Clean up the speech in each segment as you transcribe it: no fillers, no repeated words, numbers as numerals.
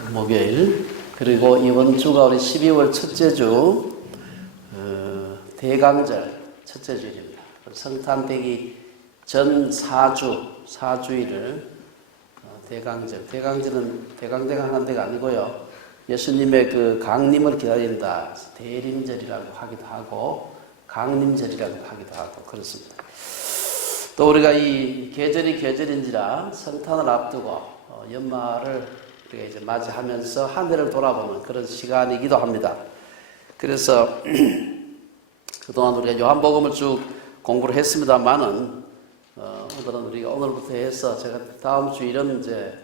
목요일, 그리고 이번 주가 우리 12월 첫째 주 대강절 첫째 주일입니다. 성탄되기 전 4주일을 대강절은 대강하는 데가 아니고요. 예수님의 그 강림을 기다린다. 대림절이라고 하기도 하고 강림절이라고 하기도 하고 그렇습니다. 또 우리가 이 계절인지라 성탄을 앞두고 연말을 우리가 이제 맞이하면서 한 해를 돌아보는 그런 시간이기도 합니다. 그래서 그동안 우리가 요한복음을 쭉 공부를 했습니다만은 오늘은 우리가 오늘부터 해서 제가 다음 주일은 이제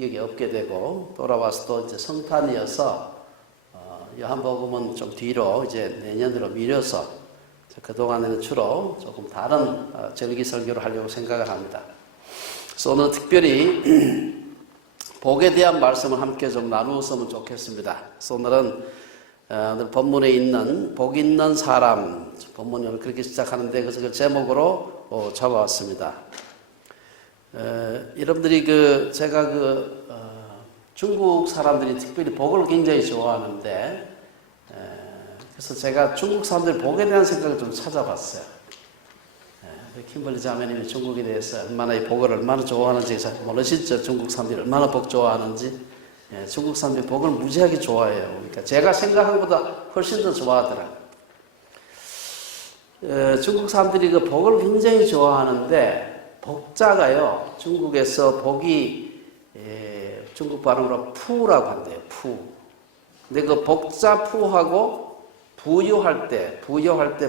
여기 없게 되고 돌아와서 또 이제 성탄이어서 요한복음은 좀 뒤로 이제 내년으로 미뤄서 그동안에는 주로 조금 다른 절기 설교를 하려고 생각을 합니다. 그래서 오늘 특별히 복에 대한 말씀을 함께 좀 나누었으면 좋겠습니다. 그래서 오늘 본문에 있는 복 있는 사람 본문이 오늘 그렇게 시작하는데 그래서 그 제목으로 잡아왔습니다. 여러분들이 제가 중국 사람들이 특별히 복을 굉장히 좋아하는데 그래서 제가 중국 사람들 복에 대한 생각을 좀 찾아봤어요. 킴벌리 자매님이 중국에 대해서 얼마나 이 복을 얼마나 좋아하는지 잘 모르시죠? 중국 사람들이 얼마나 복 좋아하는지. 중국 사람들이 복을 무지하게 좋아해요. 그러니까 제가 생각한 것보다 훨씬 더 좋아하더라고요. 중국 사람들이 그 복을 굉장히 좋아하는데 복자가요. 중국에서 복이 중국 발음으로 푸라고 한대요. 푸. 근데 그 복자 푸하고 부유할 때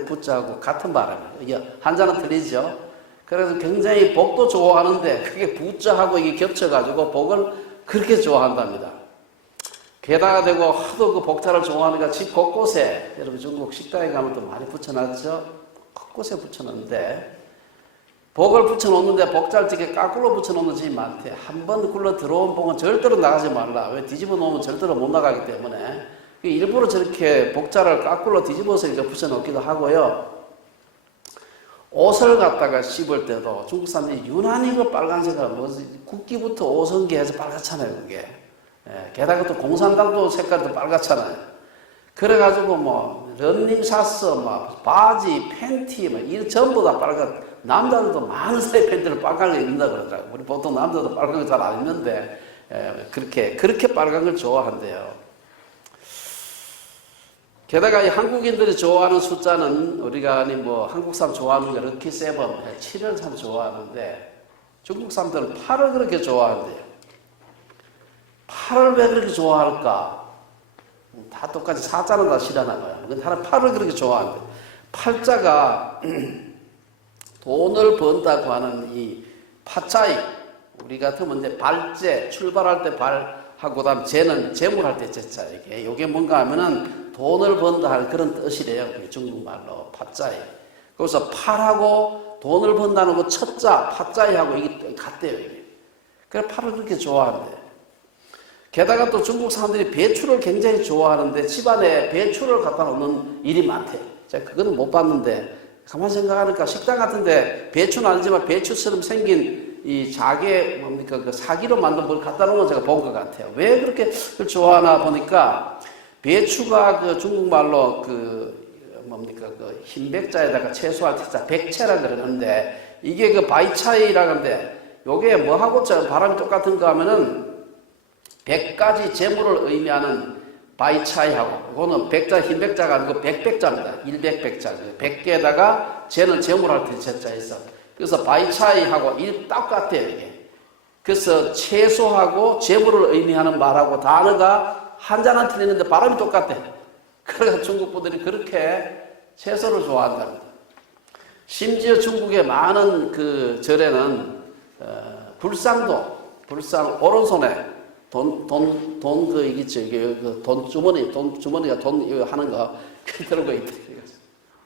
부자하고 같은 발음이에요. 이게 한자는 틀리죠. 그래서 굉장히 복도 좋아하는데 그게 부자하고 이게 겹쳐가지고 복을 그렇게 좋아한답니다. 게다가 되고 하도 그 복자를 좋아하니까 집 곳곳에 여러분 중국 식당에 가면 또 많이 붙여놨죠. 곳곳에 붙여놓는데 복을 붙여놓는데 복잘집에 까꾸로 붙여놓는 집이 많대. 한 번 굴러 들어온 복은 절대로 나가지 말라. 왜 뒤집어 놓으면 절대로 못 나가기 때문에 일부러 저렇게 복자를 까꾸로 뒤집어서 이제 붙여놓기도 하고요. 옷을 갖다가 씹을 때도 중국 사람들이 유난히 그 빨간색을 국기부터 오성계해서 빨갛잖아요, 그게. 게다가 또 공산당도 색깔도 빨갛잖아요. 그래가지고 런닝샤츠, 바지, 팬티, 이 전부 다 빨갛. 남자들도 많은 사이 팬티를 빨갛게 입는다 그러더라고요. 우리 보통 남자도 빨간 거 잘 안 입는데 그렇게 빨간 걸 좋아한대요. 게다가 이 한국인들이 좋아하는 숫자는 우리가 한국 사람 좋아하는 게 럭키 세븐, 7을 참 좋아하는데 중국 사람들은 8을 그렇게 좋아한대요. 8을 왜 그렇게 좋아할까? 다 똑같이 사자는 다 싫어하나 봐요. 근데 8을 그렇게 좋아한대요. 팔자가 돈을 번다고 하는 이 파짜이, 우리 같으면 이제 발재, 출발할 때 발하고 그다음 재는 재물할 때 재자. 이게 뭔가 하면은 돈을 번다 할 그런 뜻이래요. 중국말로 파짜이. 그래서 팔하고 돈을 번다는 거 첫자, 파짜이하고 이게 같대요. 이게. 그래서 팔을 그렇게 좋아한대. 게다가 또 중국 사람들이 배추를 굉장히 좋아하는데 집안에 배추를 갖다 놓는 일이 많대요. 제가 그거는 못 봤는데 가만히 생각하니까 식당 같은데 배추는 아니지만 배추처럼 생긴 이 자개 그 사기로 만든 뭘 갖다 놓은 건 제가 본 것 같아요. 왜 그렇게 좋아하나 보니까 배추가 중국말로 흰백자에다가 채소할 때 백채라 그러는데 이게 바이차이라 그러는데 요게 뭐하고 발음이 똑같은 거 하면은 100가지 재물을 의미하는 바이차이하고 이거는 백자 흰백자가 아니고 백백자입니다. 100백자. 100개에다가 재는 재물할 때 재자 있어. 그래서 바이차이하고 똑같아요, 이게. 그래서 채소하고 재물을 의미하는 말하고 단어가 한자는 틀리는데 발음이 똑같대. 그래서 중국 분들이 그렇게 채소를 좋아한답니다. 심지어 중국의 많은 그 절에는 불상 오른손에 돈 주머니가 돈 이거 하는 거 그런 거 있다.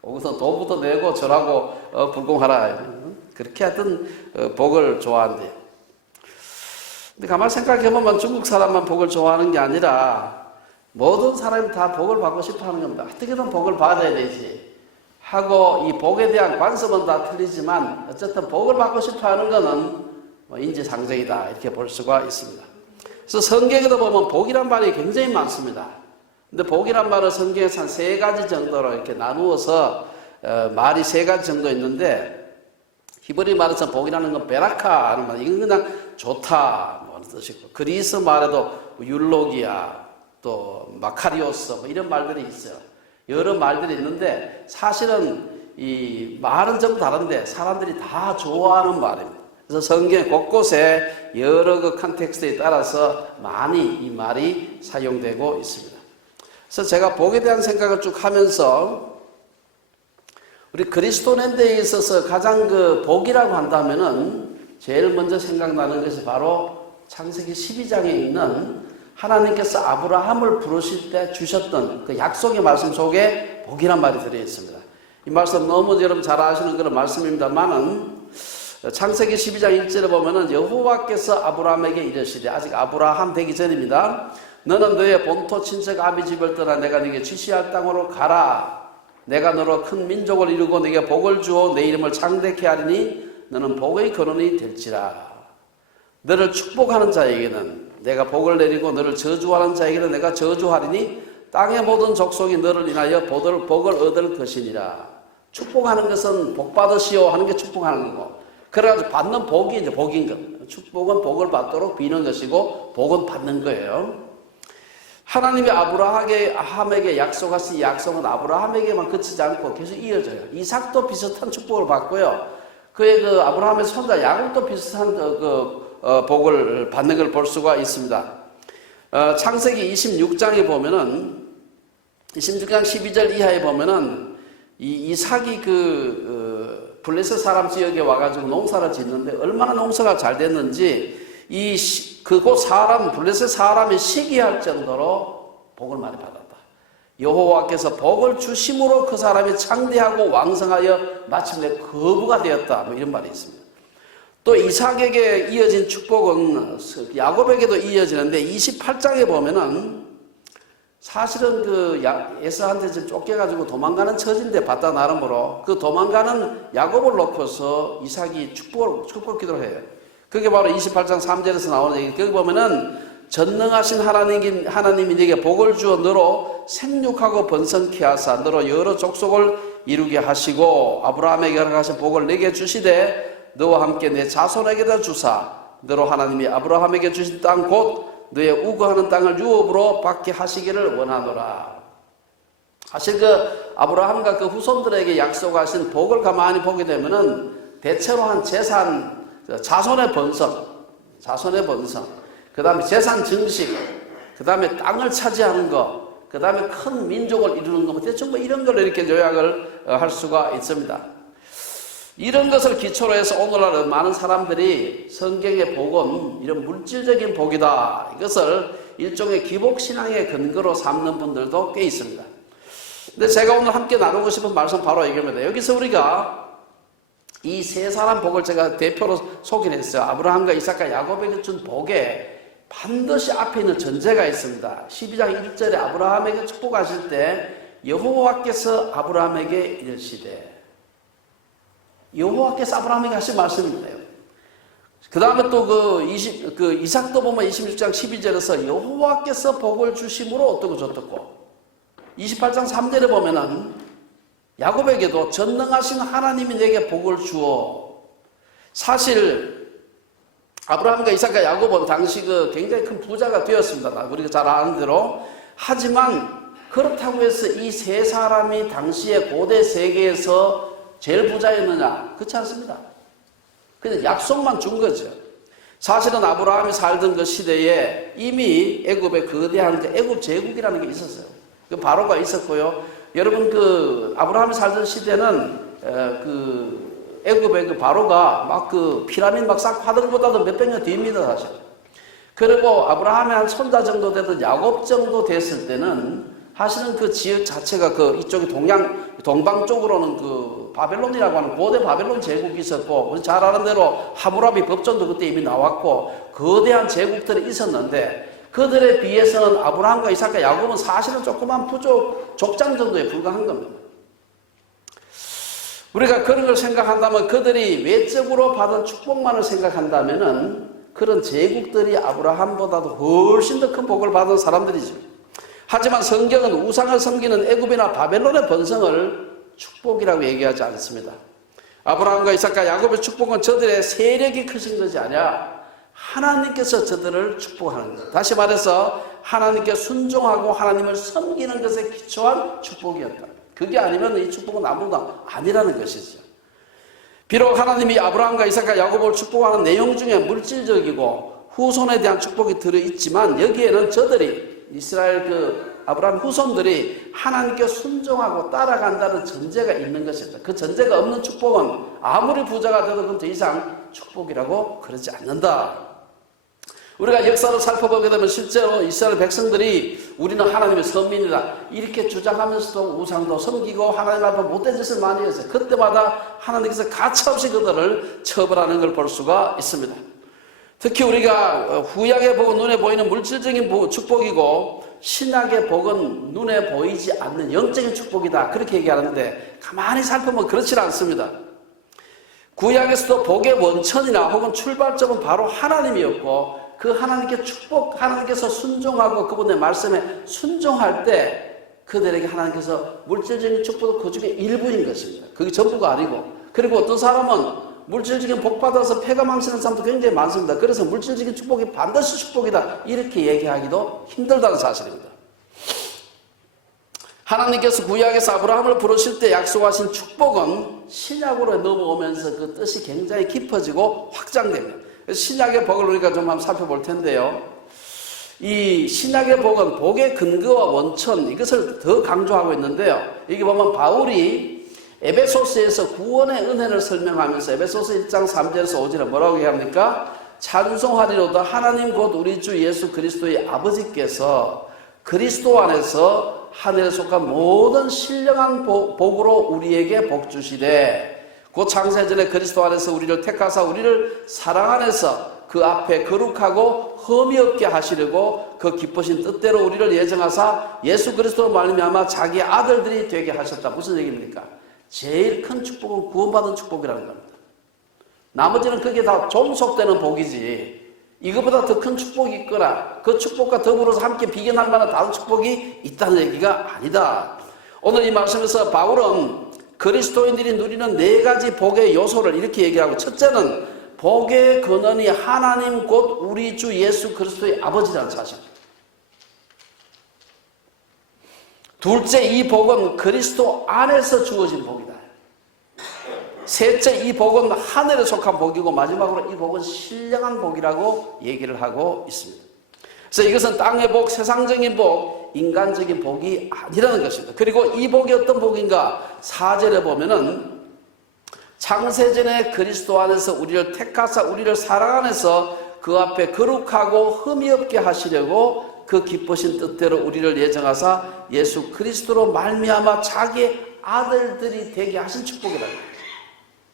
거기서 돈부터 내고 절하고 불공하라. 그렇게 하여튼 복을 좋아한대요. 근데 가만히 생각해보면 중국 사람만 복을 좋아하는 게 아니라 모든 사람이 다 복을 받고 싶어 하는 겁니다. 어떻게든 복을 받아야 되지 하고 이 복에 대한 관점은 다 틀리지만 어쨌든 복을 받고 싶어 하는 것은 인지상정이다 이렇게 볼 수가 있습니다. 그래서 성경에도 보면 복이란 말이 굉장히 많습니다. 근데 복이란 말은 성경에서 한 3가지 정도로 이렇게 나누어서 말이 3가지 정도 있는데, 히브리 말에서 복이라는 건 베라카 하는 말, 이건 그냥 좋다 뭐 뜻이고, 그리스 말에도 율로기아 또 마카리오스 뭐 이런 말들이 있어요. 여러 말들이 있는데 사실은 이 말은 좀 다른데 사람들이 다 좋아하는 말입니다. 그래서 성경 곳곳에 여러 그 컨텍스트에 따라서 많이 이 말이 사용되고 있습니다. 그래서 제가 복에 대한 생각을 쭉 하면서 우리 그리스도인들에 있어서 가장 그 복이라고 한다면은 제일 먼저 생각나는 것이 바로 창세기 12장에 있는 하나님께서 아브라함을 부르실 때 주셨던 그 약속의 말씀 속에 복이란 말이 들어 있습니다. 이 말씀 너무 여러분 잘 아시는 그런 말씀입니다만은 창세기 12장 1절에 보면은 여호와께서 아브라함에게 이르시되, 아직 아브라함 되기 전입니다. 너는 너의 본토 친척 아비 집을 떠나 내가 네게 지시할 땅으로 가라. 내가 너로 큰 민족을 이루고 네게 복을 주어 내 이름을 창대케 하리니 너는 복의 근원이 될지라. 너를 축복하는 자에게는 내가 복을 내리고 너를 저주하는 자에게는 내가 저주하리니 땅의 모든 족속이 너를 인하여 복을 얻을 것이니라. 축복하는 것은 복 받으시오 하는 게 축복하는 거고, 그래가지고 받는 복이 이제 복인 것. 축복은 복을 받도록 비는 것이고 복은 받는 거예요. 하나님이 아브라함에게 약속하신 약속은 아브라함에게만 그치지 않고 계속 이어져요. 이삭도 비슷한 축복을 받고요. 그의 그 아브라함의 손자 야곱도 비슷한 복을 받는 걸 볼 수가 있습니다. 창세기 26장에 보면은 26장 12절 이하에 보면은 이삭이 블레셋 사람 지역에 와가지고 농사를 짓는데 얼마나 농사가 잘 됐는지 그곳 블레셋 사람이 시기할 정도로 복을 많이 받았다. 여호와께서 복을 주심으로 그 사람이 창대하고 왕성하여 마침내 거부가 되었다. 뭐 이런 말이 있습니다. 또 이삭에게 이어진 축복은 야곱에게도 이어지는데 28장에 보면은 사실은 에서한테 쫓겨가지고 도망가는 처지인데 바다 나름으로 그 도망가는 야곱을 놓고서 이삭이 축복 기도를 해요. 그게 바로 28장 3절에서 나오는 얘기. 거기 보면은 전능하신 하나님이 네게 복을 주어 너로 생육하고 번성케 하사 너로 여러 족속을 이루게 하시고 아브라함에게 허락하신 복을 내게 주시되 너와 함께 내 자손에게다 주사 너로 하나님이 아브라함에게 주신 땅 곧 너의 우거하는 땅을 유업으로 받게 하시기를 원하노라. 사실 아브라함과 그 후손들에게 약속하신 복을 가만히 보게 되면은 대체로 한 자손의 번성, 그 다음에 재산 증식, 그 다음에 땅을 차지하는 것, 그 다음에 큰 민족을 이루는 것, 대충 뭐 이런 걸 이렇게 요약을 할 수가 있습니다. 이런 것을 기초로 해서 오늘날 많은 사람들이 성경의 복은 이런 물질적인 복이다. 이것을 일종의 기복신앙의 근거로 삼는 분들도 꽤 있습니다. 근데 제가 오늘 함께 나누고 싶은 말씀 바로 이겁니다. 여기서 우리가 이 3사람 복을 제가 대표로 소개를 했어요. 아브라함과 이삭과 야곱에게 준 복에 반드시 앞에 있는 전제가 있습니다. 12장 1절에 아브라함에게 축복하실 때 여호와께서 아브라함에게 이르시되, 여호와께서 아브라함에게 하신 말씀입니다. 그 다음에 또 이삭도 보면 26장 12절에서 여호와께서 복을 주심으로 어떻고 저떻고, 28장 3절에 보면은 야곱에게도 전능하신 하나님이 내게 복을 주어. 사실 아브라함과 이삭과 야곱은 당시 굉장히 큰 부자가 되었습니다. 우리가 잘 아는 대로. 하지만 그렇다고 해서 이 3사람이 당시에 고대 세계에서 제일 부자였느냐? 그렇지 않습니다. 그냥 약속만 준 거죠. 사실은 아브라함이 살던 그 시대에 이미 애굽에 거대한 애굽 제국이라는 게 있었어요. 그 바로가 있었고요. 여러분 아브라함이 살던 시대는 애굽의 바로가 피라미드 쌓고 하던 것보다도 몇백 년 뒤입니다, 사실. 그리고 아브라함의 한 손자 정도 되던 야곱 정도 됐을 때는 사실은 그 지역 자체가 이쪽이 동방 쪽으로는 바벨론이라고 하는 고대 바벨론 제국이 있었고, 우리 잘 아는 대로 하무라비 법전도 그때 이미 나왔고, 거대한 제국들이 있었는데, 그들에 비해서는 아브라함과 이삭과 야곱은 사실은 조그만 부족, 족장 정도에 불과한 겁니다. 우리가 그런 걸 생각한다면, 그들이 외적으로 받은 축복만을 생각한다면은, 그런 제국들이 아브라함보다도 훨씬 더 큰 복을 받은 사람들이죠. 하지만 성경은 우상을 섬기는 애굽이나 바벨론의 번성을 축복이라고 얘기하지 않습니다. 아브라함과 이삭과 야곱의 축복은 저들의 세력이 크신 것이 아니라 하나님께서 저들을 축복하는 것. 다시 말해서 하나님께 순종하고 하나님을 섬기는 것에 기초한 축복이었다. 그게 아니면 이 축복은 아무도 아니라는 것이죠. 비록 하나님이 아브라함과 이삭과 야곱을 축복하는 내용 중에 물질적이고 후손에 대한 축복이 들어있지만 여기에는 저들이 이스라엘 아브라함 후손들이 하나님께 순종하고 따라간다는 전제가 있는 것입니다. 그 전제가 없는 축복은 아무리 부자가 되도 그건 더 이상 축복이라고 그러지 않는다. 우리가 역사를 살펴보게 되면 실제로 이스라엘 백성들이 우리는 하나님의 선민이다 이렇게 주장하면서도 우상도 섬기고 하나님 앞에 못된 짓을 많이 했어요. 그때마다 하나님께서 가차없이 그들을 처벌하는 걸 볼 수가 있습니다. 특히 우리가 구약의 복은 눈에 보이는 물질적인 축복이고 신약의 복은 눈에 보이지 않는 영적인 축복이다 그렇게 얘기하는데 가만히 살펴보면 그렇지 않습니다. 구약에서도 복의 원천이나 혹은 출발점은 바로 하나님이었고 그 하나님께 하나님께서 순종하고 그분의 말씀에 순종할 때 그들에게 하나님께서 물질적인 축복도 그 중에 일부인 것입니다. 그게 전부가 아니고. 그리고 어떤 사람은 물질적인 복 받아서 폐가 망치는 사람도 굉장히 많습니다. 그래서 물질적인 축복이 반드시 축복이다 이렇게 얘기하기도 힘들다는 사실입니다. 하나님께서 구약에서 아브라함을 부르실 때 약속하신 축복은 신약으로 넘어오면서 그 뜻이 굉장히 깊어지고 확장됩니다. 신약의 복을 우리가 좀 한번 살펴볼 텐데요. 이 신약의 복은 복의 근거와 원천 이것을 더 강조하고 있는데요. 여기 보면 바울이 에베소서에서 구원의 은혜를 설명하면서 에베소서 1장 3절에서 5절에 뭐라고 얘기합니까? 찬송하리로다 하나님 곧 우리 주 예수 그리스도의 아버지께서 그리스도 안에서 하늘에 속한 모든 신령한 복으로 우리에게 복 주시되 곧 창세전에 그리스도 안에서 우리를 택하사 우리를 사랑 안에서 그 앞에 거룩하고 흠이 없게 하시려고 그 기쁘신 뜻대로 우리를 예정하사 예수 그리스도로 말미암아 자기 아들들이 되게 하셨다. 무슨 얘기입니까? 제일 큰 축복은 구원받은 축복이라는 겁니다. 나머지는 그게 다 종속되는 복이지 이것보다 더 큰 축복이 있거나 그 축복과 더불어서 함께 비견할 만한 다른 축복이 있다는 얘기가 아니다. 오늘 이 말씀에서 바울은 그리스도인들이 누리는 네 가지 복의 요소를 이렇게 얘기하고 첫째는 복의 근원이 하나님 곧 우리 주 예수 그리스도의 아버지라는 사실입니다. 둘째, 이 복은 그리스도 안에서 주어진 복이다. 셋째, 이 복은 하늘에 속한 복이고 마지막으로 이 복은 신령한 복이라고 얘기를 하고 있습니다. 그래서 이것은 땅의 복, 세상적인 복, 인간적인 복이 아니라는 것입니다. 그리고 이 복이 어떤 복인가? 4절에 보면은 창세전에 그리스도 안에서 우리를 택하사 우리를 사랑 안에서 그 앞에 거룩하고 흠이 없게 하시려고 그 기쁘신 뜻대로 우리를 예정하사 예수 그리스도로 말미암아 자기 아들들이 되게 하신 축복이다.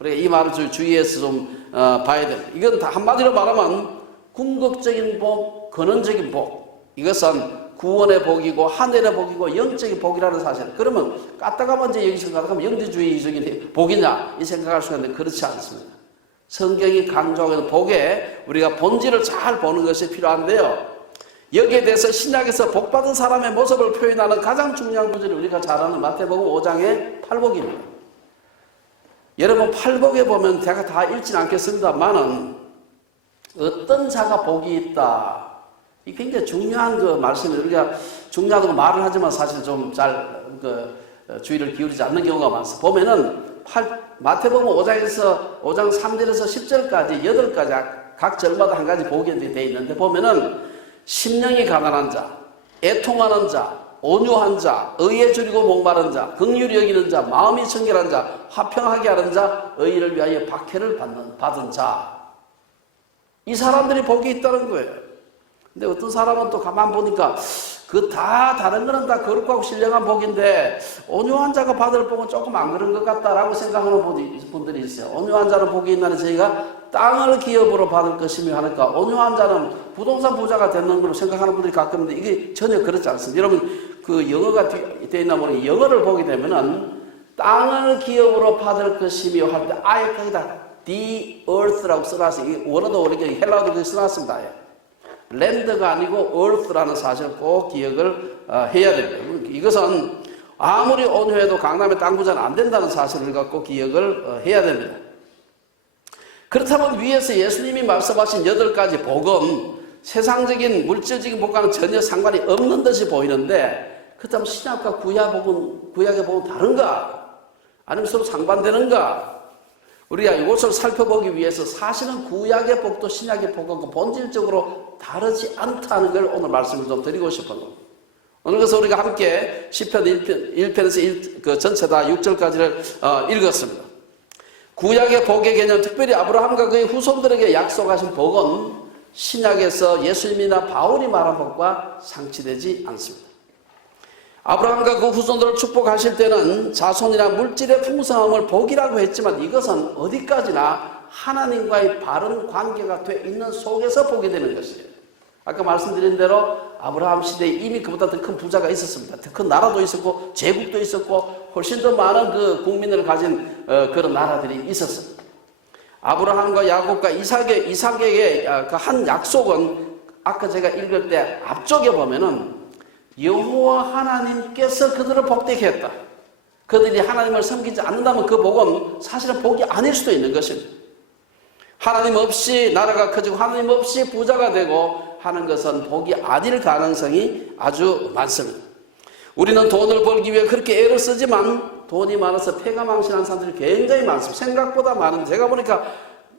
우리가 이 말을 주의해서 좀 봐야 됩니다. 이건 다 한마디로 말하면 궁극적인 복, 근원적인 복. 이것은 구원의 복이고 하늘의 복이고 영적인 복이라는 사실. 그러면 까딱하면 이제 여기서 가면 영지주의적인 복이냐 이 생각할 수가 있는데 그렇지 않습니다. 성경이 강조하고 있는 복에 우리가 본질을 잘 보는 것이 필요한데요. 여기에 대해서 신약에서 복받은 사람의 모습을 표현하는 가장 중요한 구절이 우리가 잘 아는 마태복음 5장의 팔복입니다. 여러분 팔복에 보면 제가 다 읽지는 않겠습니다만은 어떤 자가 복이 있다. 이 굉장히 중요한 그 말씀이에요. 우리가 중요하다고 말을 하지만 사실 좀 잘 주의를 기울이지 않는 경우가 많습니다. 보면은 마태복음 5장 3절에서 10절까지 8가지 각 절마다 한 가지 복이 되어 있는데 보면은 심령이 가난한 자, 애통하는 자, 온유한 자, 의에 줄이고 목마른 자, 긍휼히 여기는 자, 마음이 청결한 자, 화평하게 하는 자, 의를 위하여 박해를 받은 자. 이 사람들이 복이 있다는 거예요. 근데 어떤 사람은 또 가만 보니까 그 다 다른 거는 다 거룩하고 신령한 복인데 온유한 자가 받을 복은 조금 안 그런 것 같다라고 생각하는 분들이 있어요. 온유한 자는 복이 있나니 저희가 땅을 기업으로 받을 것이며 하니까 온유한 자는 부동산 부자가 되는 걸로 생각하는 분들이 가끔 있는데 이게 전혀 그렇지 않습니다. 여러분 그 영어가 되어 있나 모르겠는데 영어를 보게 되면은 땅을 기업으로 받을 것이며 할 때 아예 거기다 the earth라고 써놨어요. 이 원어도 우리가 헬라어도 그렇게 써놨습니다. 랜드가 아니고 earth라는 사실을 꼭 기억을 해야 됩니다. 이것은 아무리 온유해도 강남에 땅 부자는 안 된다는 사실을 우리가 꼭 기억을 해야 됩니다. 그렇다면 위에서 예수님이 말씀하신 8가지 복은 세상적인 물질적인 복과는 전혀 상관이 없는 듯이 보이는데, 그렇다면 신약과 구약의 복은 다른가? 아니면 서로 상반되는가? 우리가 이것을 살펴보기 위해서 사실은 구약의 복도 신약의 복하고 본질적으로 다르지 않다는 걸 오늘 말씀을 좀 드리고 싶어요. 오늘 그래서 우리가 함께 시편 1편에서 그 전체 다 6절까지를 읽었습니다. 구약의 복의 개념, 특별히 아브라함과 그의 후손들에게 약속하신 복은 신약에서 예수님이나 바울이 말한 복과 상치되지 않습니다. 아브라함과 그 후손들을 축복하실 때는 자손이나 물질의 풍성함을 복이라고 했지만, 이것은 어디까지나 하나님과의 바른 관계가 돼 있는 속에서 복이 되는 것이에요. 아까 말씀드린 대로 아브라함 시대에 이미 그보다 더 큰 부자가 있었습니다. 더 큰 나라도 있었고 제국도 있었고 훨씬 더 많은 그 국민을 가진 그런 나라들이 있었어요. 아브라함과 야곱과 이삭에게 그 한 약속은 아까 제가 읽을 때 앞쪽에 보면은 여호와 하나님께서 그들을 복되게 했다. 그들이 하나님을 섬기지 않는다면 그 복은 사실은 복이 아닐 수도 있는 것입니다. 하나님 없이 나라가 커지고 하나님 없이 부자가 되고 하는 것은 복이 아닐 가능성이 아주 많습니다. 우리는 돈을 벌기 위해 그렇게 애를 쓰지만 돈이 많아서 패가망신한 사람들이 굉장히 많습니다. 생각보다 많은, 제가 보니까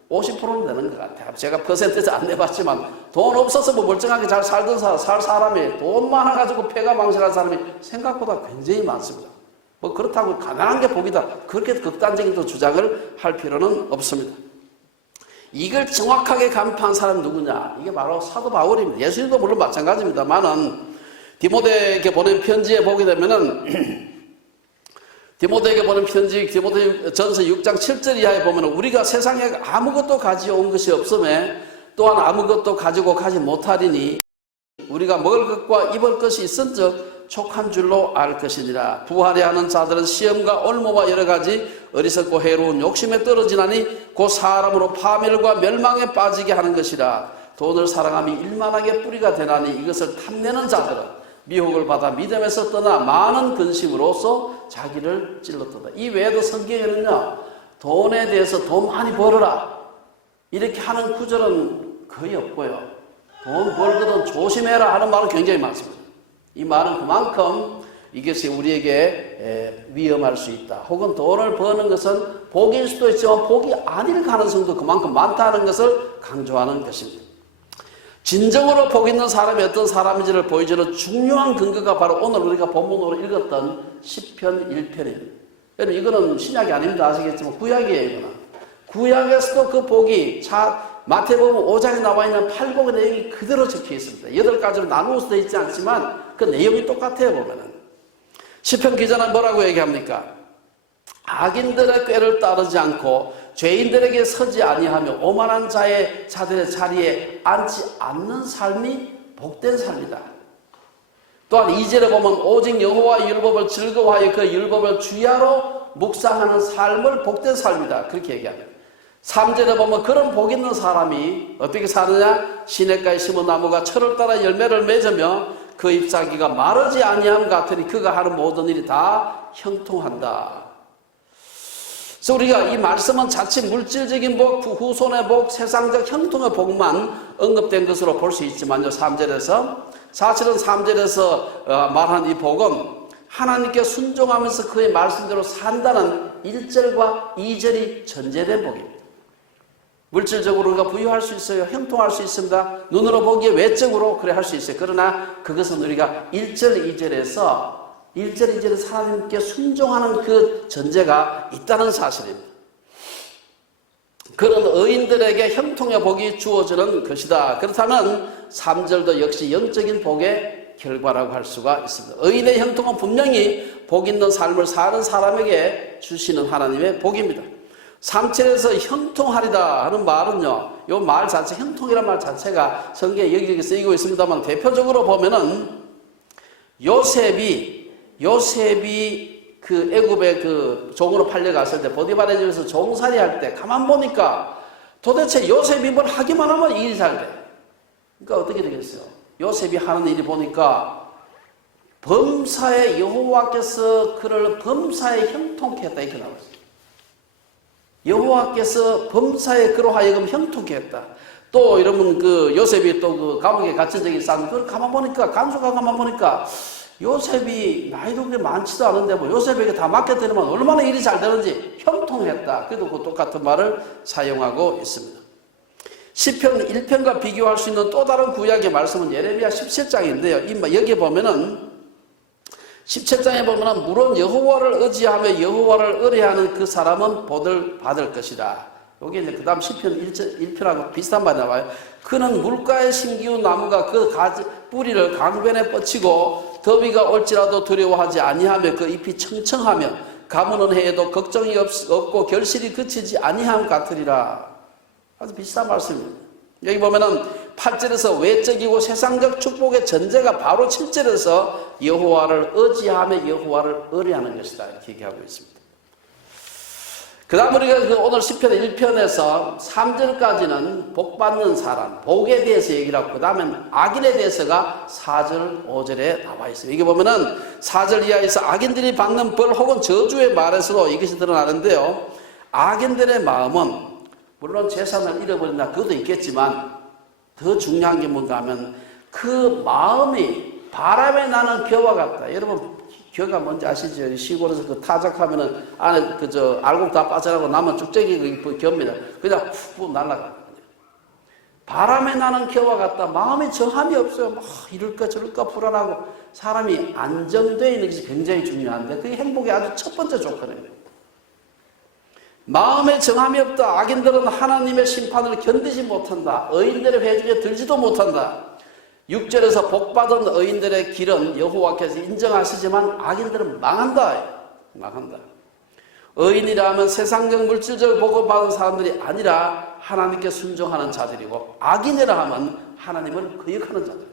50%는 되는 것 같아요. 제가 퍼센트에서 안 내봤지만 돈 없어서 뭐 멀쩡하게 잘 살던 사람이 돈 많아가지고 패가망신한 사람이 생각보다 굉장히 많습니다. 뭐 그렇다고 가난한 게 복이다, 그렇게 극단적인 주장을 할 필요는 없습니다. 이걸 정확하게 간파한 사람 누구냐? 이게 바로 사도 바울입니다. 예수님도 물론 마찬가지입니다만은 디모데에게 보낸 편지에 보게 되면은 디모데에게 보낸 편지 디모데전서 6장 7절 이하에 보면 우리가 세상에 아무것도 가져온 것이 없음에 또한 아무것도 가지고 가지 못하리니 우리가 먹을 것과 입을 것이 있은즉 촉한 줄로 알 것이니라. 부하려 하는 자들은 시험과 올무와 여러 가지 어리석고 해로운 욕심에 떨어지나니 곧 사람으로 파멸과 멸망에 빠지게 하는 것이라. 돈을 사랑함이 일만하게 뿌리가 되나니 이것을 탐내는 자들은 미혹을 받아 믿음에서 떠나 많은 근심으로써 자기를 찔렀도다. 이 외에도 성경에는요, 돈에 대해서 돈 많이 벌어라 이렇게 하는 구절은 거의 없고요, 돈 벌거든 조심해라 하는 말은 굉장히 많습니다. 이 말은 그만큼 이것이 우리에게 위험할 수 있다, 혹은 돈을 버는 것은 복일 수도 있지만 복이 아닐 가능성도 그만큼 많다는 것을 강조하는 것입니다. 진정으로 복 있는 사람이 어떤 사람인지를 보여주는 중요한 근거가 바로 오늘 우리가 본문으로 읽었던 시편 1편입니다. 여러분, 이거는 신약이 아닙니다. 아시겠지만 구약이에요. 이거는 구약에서도 그 복이 마태복음 5장에 나와 있는 8복의 내용이 그대로 적혀 있습니다. 8가지로 나누어서 되어 있지 않지만 그 내용이 똑같아요. 보면은 시편 기자는 뭐라고 얘기합니까? 악인들의 꾀를 따르지 않고 죄인들에게 서지 아니하며 오만한 자들의 자리에 앉지 않는 삶이 복된 삶이다. 또한 2절에 보면 오직 여호와의 율법을 즐거워하여 그 율법을 주야로 묵상하는 삶을 복된 삶이다, 그렇게 얘기합니다. 3절에 보면 그런 복 있는 사람이 어떻게 사느냐? 시냇가에 심은 나무가 철을 따라 열매를 맺으며 그 잎사귀가 마르지 아니함 같으니 그가 하는 모든 일이 다 형통한다. 그래서 우리가 이 말씀은 자칫 물질적인 복, 후손의 복, 세상적 형통의 복만 언급된 것으로 볼 수 있지만요, 3절에서 사실은 3절에서 말한 이 복은 하나님께 순종하면서 그의 말씀대로 산다는 1절과 2절이 전제된 복입니다. 물질적으로 우리가 부유할 수 있어요. 형통할 수 있습니다. 눈으로 보기에 외적으로 그래 할 수 있어요. 그러나 그것은 우리가 1절, 2절에서 1절, 2절에서 하나님께 순종하는 그 전제가 있다는 사실입니다. 그런 의인들에게 형통의 복이 주어지는 것이다. 그렇다면 3절도 역시 영적인 복의 결과라고 할 수가 있습니다. 의인의 형통은 분명히 복 있는 삶을 사는 사람에게 주시는 하나님의 복입니다. 3절에서 형통하리다 하는 말은요, 이 말 자체, 형통이라는 말 자체가 성경에 여기저기 쓰이고 있습니다만 대표적으로 보면은 요셉이 그 애굽에 그 종으로 팔려갔을 때 보디발의 집에서 종살이 할 때 가만 보니까 도대체 요셉이 뭘 하기만 하면 일이 잘 돼. 그러니까 어떻게 되겠어요? 요셉이 하는 일이 보니까 범사에 여호와께서 그를 범사에 형통케 했다 이렇게 나왔어요. 여호와께서 범사에 그로 하여금 형통케 했다. 또 여러분 그 요셉이 또 그 감옥에 갇힌 적이 있었는데 그걸 가만 보니까 간수가 가만 보니까 요셉이 나이도 그렇게 많지도 않은데 뭐 요셉에게 다 맡겨드리면 얼마나 일이 잘 되는지 형통했다. 그래도 그 똑같은 말을 사용하고 있습니다. 시편 1편과 비교할 수 있는 또 다른 구약의 말씀은 예레미야 17장인데요. 여기 보면은 17장에 보면은 물론 여호와를 의지하며 여호와를 의뢰하는 그 사람은 복을 받을 것이다. 여기 이제 그 다음 시편 1편하고 비슷한 말이 나와요. 그는 물가에 심기운 나무가 그 뿌리를 강변에 뻗치고 더위가 올지라도 두려워하지 아니하며 그 잎이 청청하며 가무는 해에도 걱정이 없고 결실이 그치지 아니함 같으리라. 아주 비슷한 말씀입니다. 여기 보면은 8절에서 외적이고 세상적 축복의 전제가 바로 7절에서 여호와를 의지하며 여호와를 의뢰하는 것이다 이렇게 얘기하고 있습니다. 그 다음 우리가 오늘 시편 1편에서 3절까지는 복받는 사람, 복에 대해서 얘기를 하고 그 다음엔 악인에 대해서가 4절, 5절에 나와 있어요. 이게 보면은 4절 이하에서 악인들이 받는 벌 혹은 저주의 말에서도 이것이 드러나는데요. 악인들의 마음은 물론 재산을 잃어버린다 그것도 있겠지만 더 중요한 게 뭔가 하면 그 마음이 바람에 나는 겨와 같다. 여러분 겨가 뭔지 아시죠? 시골에서 그 타작하면은 안에 알곡 다 빠져나고 남은 쭉쟁이 그 겨입니다. 그냥 훅 날아가거든요. 바람에 나는 겨와 같다. 마음에 정함이 없어요. 막 이럴까 저럴까 불안하고 사람이 안정되어 있는 것이 굉장히 중요한데 그게 행복의 아주 첫 번째 조건이에요. 마음에 정함이 없다. 악인들은 하나님의 심판을 견디지 못한다. 의인들의 회중에 들지도 못한다. 6절에서 복받은 의인들의 길은 여호와께서 인정하시지만 악인들은 망한다. 망한다. 의인이라 하면 세상적 물질적 복을 받은 사람들이 아니라 하나님께 순종하는 자들이고 악인이라 하면 하나님을 거역하는 자들.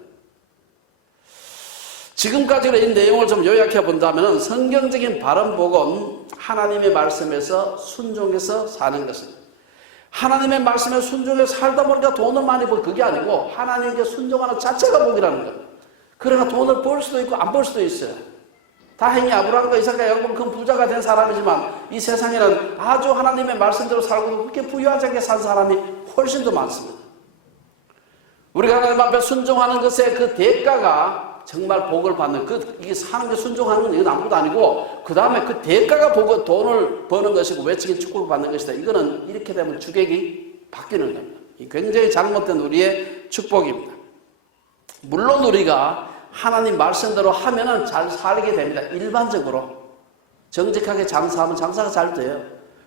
지금까지 이 내용을 좀 요약해 본다면 성경적인 바른 복은 하나님의 말씀에서 순종해서 사는 것입니다. 하나님의 말씀에 순종해서 살다 보니까 돈을 많이 벌 그게 아니고 하나님께 순종하는 자체가 복이라는 거예요. 그러나 돈을 벌 수도 있고 안 벌 수도 있어요. 다행히 아브라함과 이삭과 야곱은 큰 부자가 된 사람이지만 이 세상에는 아주 하나님의 말씀대로 살고 그렇게 부유하지 않게 산 사람이 훨씬 더 많습니다. 우리가 하나님 앞에 순종하는 것의 그 대가가 정말 복을 받는 이게 사는 게 순종하는 건 이건 아무것도 아니고 그 다음에 그 대가가 돈을 버는 것이고 외적인 축복을 받는 것이다. 이거는 이렇게 되면 주객이 바뀌는 겁니다. 굉장히 잘못된 우리의 축복입니다. 물론 우리가 하나님 말씀대로 하면은 잘 살게 됩니다. 일반적으로 정직하게 장사하면 장사가 잘 돼요.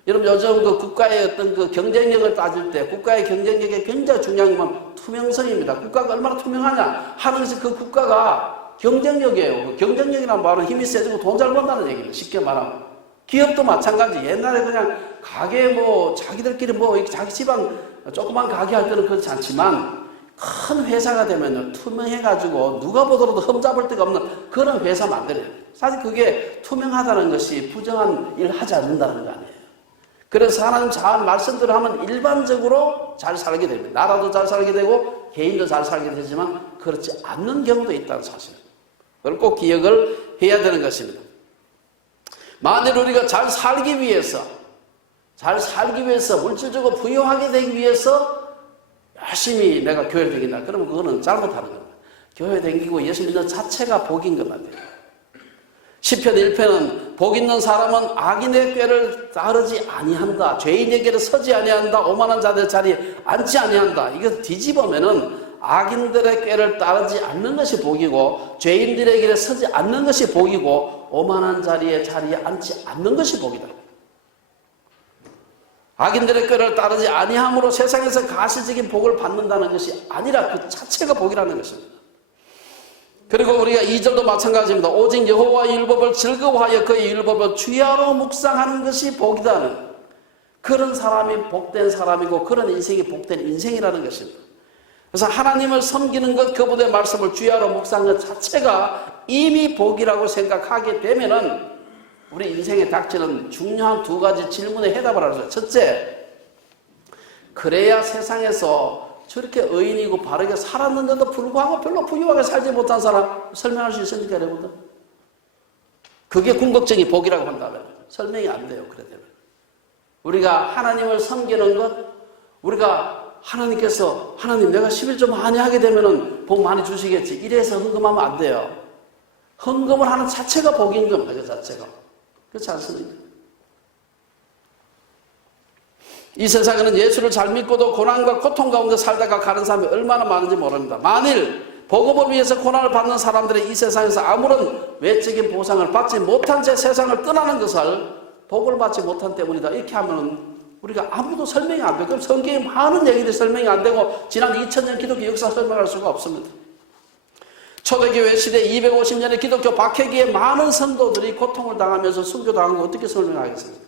여러분 요즘 그 국가의 어떤 그 경쟁력을 따질 때 국가의 경쟁력에 굉장히 중요한 건 투명성입니다. 국가가 얼마나 투명하냐 하는 것이 그 국가가 경쟁력이에요. 그 경쟁력이라는 말은 힘이 세지고 돈 잘 번다는 얘기입니다. 쉽게 말하면. 기업도 마찬가지. 옛날에 그냥 가게 자기들끼리 자기 지방 조그만 가게 할 때는 그렇지 않지만 큰 회사가 되면 투명해가지고 누가 보더라도 흠잡을 데가 없는 그런 회사 만들어요. 사실 그게 투명하다는 것이 부정한 일을 하지 않는다는 거 아니에요. 그래서 하나님 잘 말씀대로 하면 일반적으로 잘 살게 됩니다. 나라도 잘 살게 되고 개인도 잘 살게 되지만 그렇지 않는 경우도 있다는 사실. 그걸 꼭 기억을 해야 되는 것입니다. 만일 우리가 잘 살기 위해서 물질적으로 부유하게 되기 위해서 열심히 내가 교회를 다닌다. 그러면 그거는 잘못하는 겁니다. 교회 다니고 예수 믿는 자체가 복인 것 같아요. 시편 1편은 복 있는 사람은 악인의 꾀를 따르지 아니한다. 죄인의 길에 서지 아니한다. 오만한 자들의 자리에 앉지 아니한다. 이거 뒤집으면은 악인들의 꾀를 따르지 않는 것이 복이고 죄인들의 길에 서지 않는 것이 복이고 오만한 자리에 앉지 않는 것이 복이다. 악인들의 꾀를 따르지 아니함으로 세상에서 가시적인 복을 받는다는 것이 아니라 그 자체가 복이라는 것입니다. 그리고 우리가 2절도 마찬가지입니다. 오직 여호와의 율법을 즐거워하여 그의 율법을 주야로 묵상하는 것이 복이다는 그런 사람이 복된 사람이고 그런 인생이 복된 인생이라는 것입니다. 그래서 하나님을 섬기는 것, 그분의 말씀을 주야로 묵상하는 것 자체가 이미 복이라고 생각하게 되면은 우리 인생에 닥치는 중요한 두 가지 질문에 해답을 하세요. 첫째, 그래야 세상에서 저렇게 의인이고 바르게 살았는데도 불구하고 별로 부유하게 살지 못한 사람 설명할 수 있습니까, 여러분들? 그게 궁극적인 복이라고 한다면 설명이 안 돼요. 그래 되면 우리가 하나님을 섬기는 것, 우리가 하나님께서 하나님 내가 11조 많이 하게 되면은 복 많이 주시겠지, 이래서 헌금하면 안 돼요. 헌금을 하는 자체가 복인 겁니다. 그 자체가. 그렇지 않습니까? 이 세상에는 예수를 잘 믿고도 고난과 고통 가운데 살다가 가는 사람이 얼마나 많은지 모릅니다. 만일 복음을 위해서 고난을 받는 사람들이 이 세상에서 아무런 외적인 보상을 받지 못한 채 세상을 떠나는 것을 복을 받지 못한 때문이다, 이렇게 하면 우리가 아무도 설명이 안 돼요. 그럼 성경에 많은 얘기들이 설명이 안 되고 지난 2000년 기독교 역사 설명할 수가 없습니다. 초대교회 시대 250년의 기독교 박해기에 많은 성도들이 고통을 당하면서 순교당한 거 어떻게 설명하겠습니까?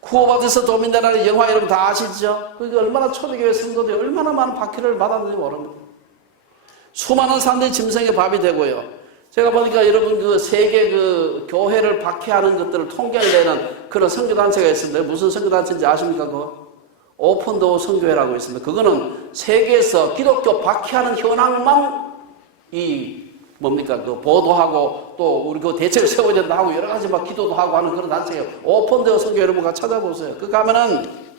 쿠오바디스 도민다라는 영화 여러분 다 아시죠? 그게 얼마나 초대교회 성도들이 얼마나 많은 박해를 받았는지 모릅니다. 수많은 사람들이 짐승의 밥이 되고요. 제가 보니까 여러분 그 세계 그 교회를 박해하는 것들을 통계를 내는 그런 선교단체가 있습니다. 무슨 선교단체인지 아십니까? 그거? 오픈도어 선교회라고 있습니다. 그거는 세계에서 기독교 박해하는 현황만 뭡니까? 그 보도하고 또 우리 그 대책을 세워야 된다 하고 여러 가지 막 기도도 하고 하는 그런 단체예요. 오픈도어 선교 여러분 가 찾아보세요. 그 가면은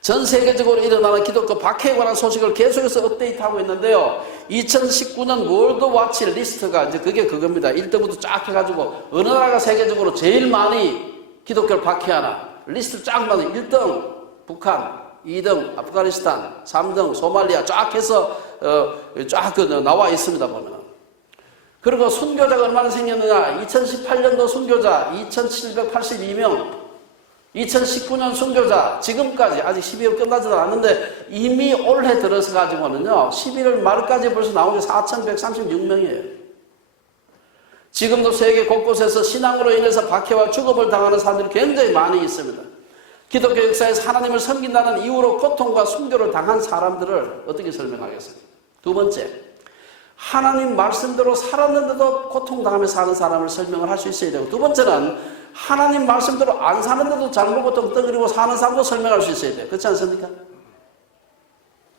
전 세계적으로 일어나는 기독교 박해에 관한 소식을 계속해서 업데이트하고 있는데요. 2019년 월드와치 리스트가 이제 그게 그겁니다. 1등부터 쫙 해가지고 어느 나라가 세계적으로 제일 많이 기독교를 박해하나 리스트 쫙 나는 1등 북한, 2등 아프가니스탄, 3등 소말리아 쫙 해서 쫙 나와 있습니다. 보면. 그리고 순교자가 얼마나 생겼느냐. 2018년도 순교자 2782명, 2019년 순교자 지금까지 아직 12월 끝나지도 않았는데 이미 올해 들어서 가지고는요 11월 말까지 벌써 나온 게 4136명이에요. 지금도 세계 곳곳에서 신앙으로 인해서 박해와 죽음을 당하는 사람들이 굉장히 많이 있습니다. 기독교 역사에서 하나님을 섬긴다는 이유로 고통과 순교를 당한 사람들을 어떻게 설명하겠습니까? 두 번째, 하나님 말씀대로 살았는데도 고통당하며 사는 사람을 설명을 할 수 있어야 되고, 두 번째는 하나님 말씀대로 안 사는데도 잘못고 떵떵거리고 사는 사람도 설명할 수 있어야 돼요. 그렇지 않습니까?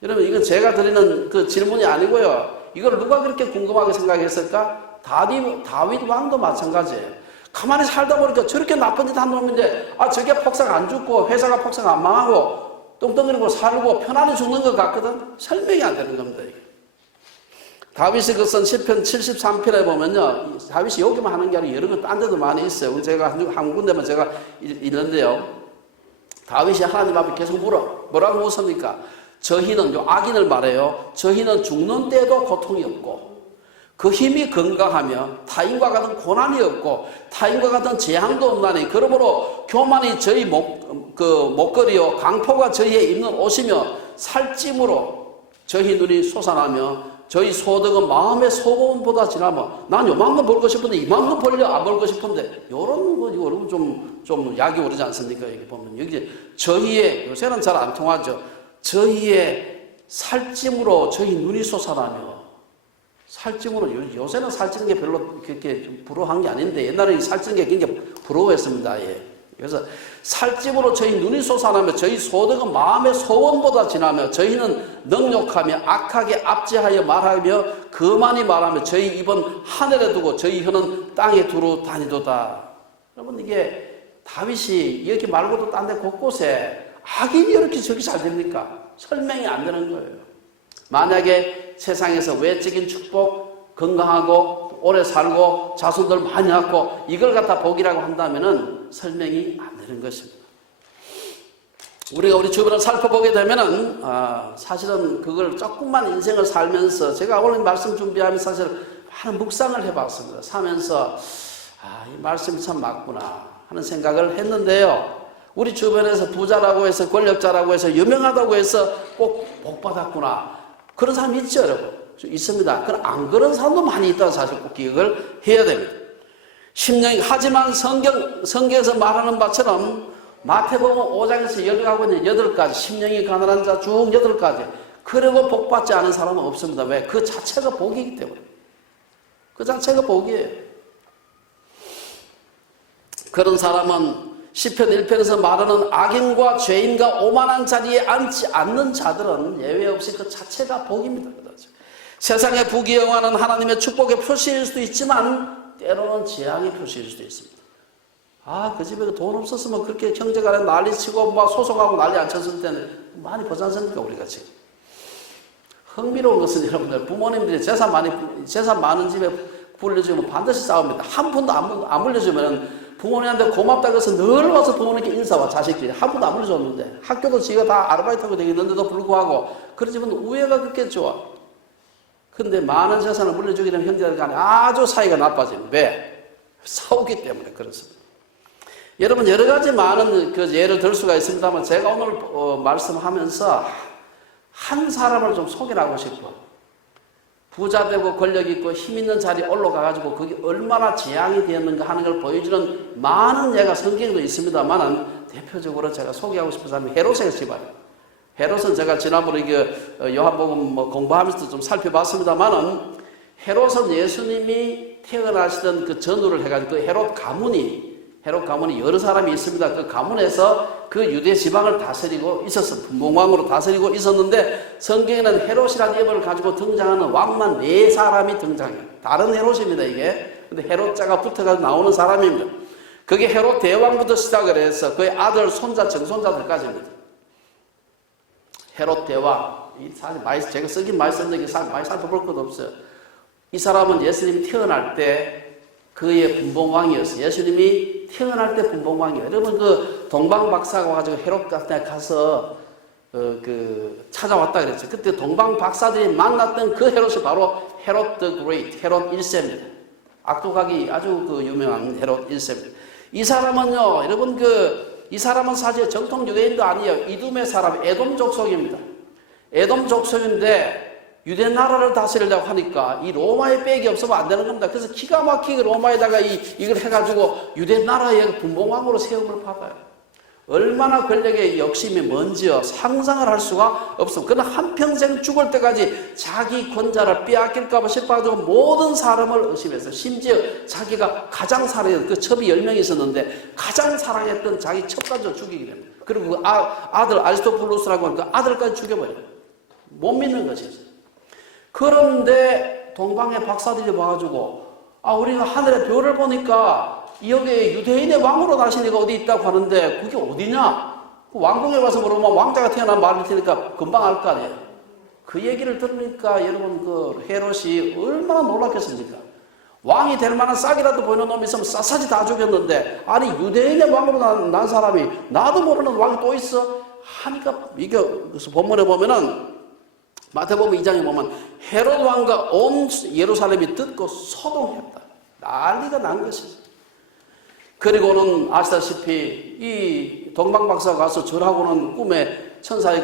여러분, 이건 제가 드리는 그 질문이 아니고요. 이걸 누가 그렇게 궁금하게 생각했을까? 다윗 왕도 마찬가지예요. 가만히 살다 보니까 저렇게 나쁜 짓 한 놈인데, 저게 폭삭 안 죽고 회사가 폭삭 안 망하고 떵떵거리고 살고 편안히 죽는 것 같거든? 설명이 안 되는 겁니다, 이게. 다윗이 그 쓴 시편 73편에 보면요, 다윗이 여기만 하는 게 아니라 여러 것 딴 데도 많이 있어요. 제가 한 군데만 제가 읽는데요. 다윗이 하나님 앞에 계속 뭐라고 묻습니까? 저희는, 악인을 말해요. 저희는 죽는 때도 고통이 없고, 그 힘이 건강하며 타인과 같은 고난이 없고 타인과 같은 재앙도 없나니, 그러므로 교만이 저희 목걸이요 강포가 저희의 입는 옷이며 살찜으로 저희 눈이 솟아나며 저희 소득은 마음의 소원보다 지나며, 난 요만큼 벌고 싶은데 이만큼 벌려 안 벌고 싶은데, 요런 거 여러분 좀 약이 오르지 않습니까? 여기 보면 여기 저희의, 요새는 잘 안 통하죠. 저희의 살찜으로 저희 눈이 솟아나며, 살찜으로, 요새는 살찌는 게 별로 그렇게 좀 부러워한 게 아닌데 옛날에 살찌는 게 굉장히 부러워했습니다. 예. 그래서 살찜으로 저희 눈이 솟아나며 저희 소득은 마음의 소원보다 지나며 저희는 능욕하며 악하게 압제하여 말하며 거만히 말하며 저희 입은 하늘에 두고 저희 혀는 땅에 두루 다니도다. 여러분, 이게 다윗이 여기 말고도 딴 데 곳곳에 악인이 이렇게 저렇게 잘 됩니까? 설명이 안 되는 거예요. 만약에 세상에서 외적인 축복, 건강하고 오래 살고 자손들 많이 낳고 이걸 갖다 복이라고 한다면은 설명이 안 되는 것입니다. 우리가 우리 주변을 살펴보게 되면은 사실은 그걸 조금만 인생을 살면서, 제가 오늘 말씀 준비하면서 사실 많은 묵상을 해봤습니다. 사면서 이 말씀이 참 맞구나 하는 생각을 했는데요. 우리 주변에서 부자라고 해서 권력자라고 해서 유명하다고 해서 꼭 복받았구나 그런 사람이 있죠, 여러분. 있습니다. 그럼 안 그런 사람도 많이 있다는 사실 꼭 기억을 해야 됩니다. 하지만 성경에서 말하는 바처럼 마태복음 5장에서 여기하고 있는 8가지, 심령이 가난한 자 쭉 8가지, 그리고 복받지 않은 사람은 없습니다. 왜? 그 자체가 복이기 때문에. 그 자체가 복이에요. 그런 사람은 시편 1편에서 말하는 악인과 죄인과 오만한 자리에 앉지 않는 자들은 예외 없이 그 자체가 복입니다. 세상의 부귀영화는 하나님의 축복의 표시일 수도 있지만 때로는 재앙의 표시일 수도 있습니다. 그 집에 돈 없었으면 그렇게 형제간에 난리치고 막 소송하고 난리 안 쳤을 때는 많이 보지 않습니까? 우리가 지금. 흥미로운 것은 여러분들 부모님들이 재산 많은 집에 불려주면 반드시 싸웁니다. 한 푼도 안 물려주면 부모님한테 고맙다고 해서 늘 와서 부모님께 인사와 자식들이 한 푼도 안 물려줬는데 학교도 지가 다 아르바이트하고 되겠는데도 불구하고 그런 집은 우애가 그렇게 좋아. 근데 많은 재산을 물려주게 되면 형제들 간에 아주 사이가 나빠집니다. 왜? 싸우기 때문에 그렇습니다. 여러분 여러 가지 많은 그 예를 들 수가 있습니다만 제가 오늘 말씀하면서 한 사람을 좀 소개하고 싶어. 부자 되고 권력 있고 힘 있는 자리에 올라가가지고 그게 얼마나 재앙이 되었는가 하는 걸 보여주는 많은 예가 성경에도 있습니다만은 대표적으로 제가 소개하고 싶은 사람이 헤롯의 집안이에요. 헤롯은 제가 지난번에 요한복음 공부하면서 좀 살펴봤습니다만은 헤롯은 예수님이 태어나시던 그 전후를 해가지고 그 헤롯 가문이 여러 사람이 있습니다. 그 가문에서 그 유대 지방을 다스리고 있었어. 분봉왕으로 다스리고 있었는데 성경에는 헤롯이라는 이름을 가지고 등장하는 왕만 4사람이 등장해요. 다른 헤롯입니다, 이게. 근데 헤롯자가 붙어가지고 나오는 사람입니다. 그게 헤롯 대왕부터 시작을 해서 그의 아들, 손자, 정손자들까지입니다. 헤롯 대왕. 사실 제가 쓰긴 많이 썼는데 많이 살펴볼 것도 없어요. 이 사람은 예수님이 태어날 때 그의 분봉왕이었어요. 예수님이 태어날 때 분봉왕이에요. 여러분 그 동방박사가 와가지고 헤롯 같은 데 가서 찾아왔다 그랬죠. 그때 동방박사들이 만났던 그 헤롯이 바로 헤롯 더 그레이트, 헤롯 1세입니다. 악독하기 아주 유명한 헤롯 1세입니다. 이 사람은요, 여러분 이 사람은 사실 정통 유대인도 아니에요. 이둠의 사람, 에돔 족속입니다. 에돔 족속인데 유대 나라를 다스리려고 하니까 이 로마의 빽이 없으면 안 되는 겁니다. 그래서 기가 막히게 로마에다가 이걸 해가지고 유대 나라의 분봉왕으로 세움을 받아요. 얼마나 권력의 욕심이 뭔지요. 상상을 할 수가 없습니다. 그는 한평생 죽을 때까지 자기 권자를 빼앗길까 싶어가지고 모든 사람을 의심했어요. 심지어 자기가 가장 사랑했던 그 첩이 10명이 있었는데 가장 사랑했던 자기 첩까지 죽이게 됩니다. 그리고 그 아들 아리스토플루스라고 하는 그 아들까지 죽여버려요. 못 믿는 것이었어요. 그런데 동방의 박사들이 와가지고 우리가 하늘의 별을 보니까 여기 유대인의 왕으로 나시니까 어디 있다고 하는데 그게 어디냐? 그 왕궁에 가서 물어보면 왕자가 태어난 말일 테니까 금방 알 거 아니에요. 그 얘기를 들으니까 여러분 그 헤롯이 얼마나 놀랐겠습니까? 왕이 될 만한 싹이라도 보이는 놈이 있으면 샅샅이 다 죽였는데 아니 유대인의 왕으로 난 사람이 나도 모르는 왕이 또 있어? 하니까 이게 그래서 본문에 보면은 마태복음 2장에 보면 헤롯 왕과 온 예루살렘이 듣고 소동했다. 난리가 난 것이죠. 그리고는 아시다시피 이 동방박사가 가서 절하고는 꿈에 천사의